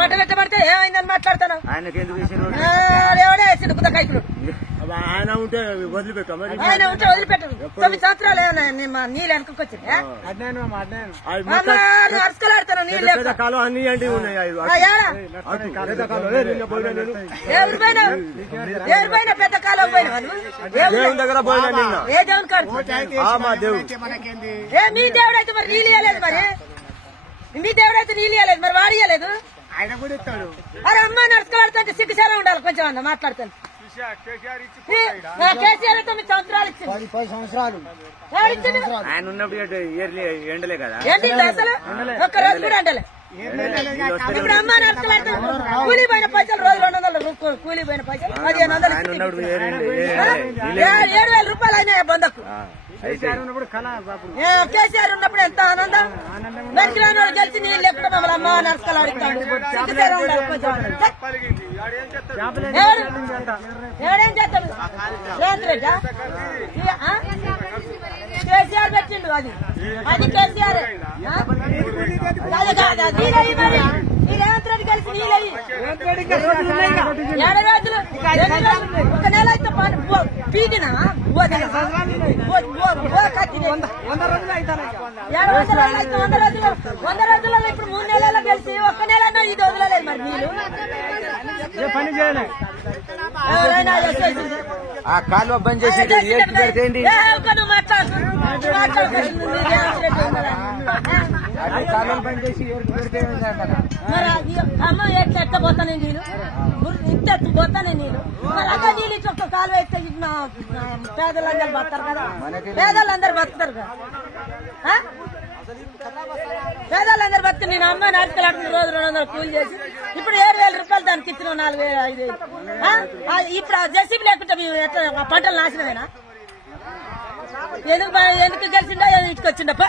పట్టబెట్టబడితే ఏమైందని మాట్లాడతాను. ఆయనకి ఎందుకు వేసిన ఎవడే వేసిండు కుద కైకులు. ఆయన ఉంటే వదిలిపెట్టాం. ఆయన ఉంటే వదిలిపెట్టరు. 9 సంవత్సరాలు నీళ్ళు వెనకొచ్చింది. అరుసుకలాడతాను నీళ్ళు కాలం అన్ని అండి ఉన్నాయి. ఎవరిపైన పెద్ద కాలం పోయిన దగ్గర పోయినా ఏ దేవుని కాదు మా దేవుడు. ఏ మీ దేవుడు అయితే మరి నీళ్ళు ఇవ్వలేదు. మరి మీ దేవుడు అయితే నీళ్ళు ఇవ్వలేదు. మరి వాడు ఇవ్వలేదు. ఆయన కూడా ఇస్తాడు. అరే అమ్మ నడుచుకోవాలంటే సిగ్గుసారా ఉండాలి కొంచెం అన్న మాట్లాడతాను. కేసీఆర్ 9 సంవత్సరాలు ఇచ్చింది. 10 సంవత్సరాలు ఆయన ఉన్నప్పుడు ఎండలే కదా. ఏంటి అసలు ఒక్క రోజు కూడా ఎండలే. ఇప్పుడు అమ్మ నడుచుకోవాలి కూలీ పోయిన పైసలు రోజు 200 కూలీ పోయిన పైసలు 1500 7,000 రూపాయలు అయినాయి బంధకు. కేసీఆర్ ఉన్నప్పుడు ఎంత ఆనందం. వెంకరాని వాళ్ళు గెలిచి నీళ్ళు లేకుండా మమ్మల్ని అమ్మ నడుచుకోవాడిస్తాడు. ఎవడేం చేస్తాడు రేవంత్ రెడ్డి? కేసీఆర్ పెట్టిండు. అది కేసీఆర్. రేవంత్ రెడ్డి కలిసి నీళ్ళు 7 రోజులు 1 నెల అయితే పీకినా 100 రోజులలో ఇప్పుడు 3 నెలల్లో కలిసి 1 నెలన్నా ఇది వదలలేదు. మరి మీరు పని చేయాలి. ఎవరైనా ఆ కాలువ బంద్ చేసి మరి అమ్మ ఎట్లా పోతానే నీళ్ళు ఇంత పోతానే నీళ్ళు. మరి అక్క నీళ్ళు ఇచ్చి ఒక్క కాలువ అయితే పేదలందరూ బతారు కదా. పేదలందరూ బతుకుతారు కదా. పేదలందరూ బతుకు. నేను అమ్మ నడుచుకోలేక రోజు 200 కూలి చేసి ఇప్పుడు 7,000 రూపాయలు దానికి ఇచ్చిన 4,000 5,000. ఇప్పుడు ఆ జెసిబి లేకుంటే ఎట్లా పంటలు నాశనమేనా? ఎందుకు గెలిచిందా ఇంటికి వచ్చిండప్ప.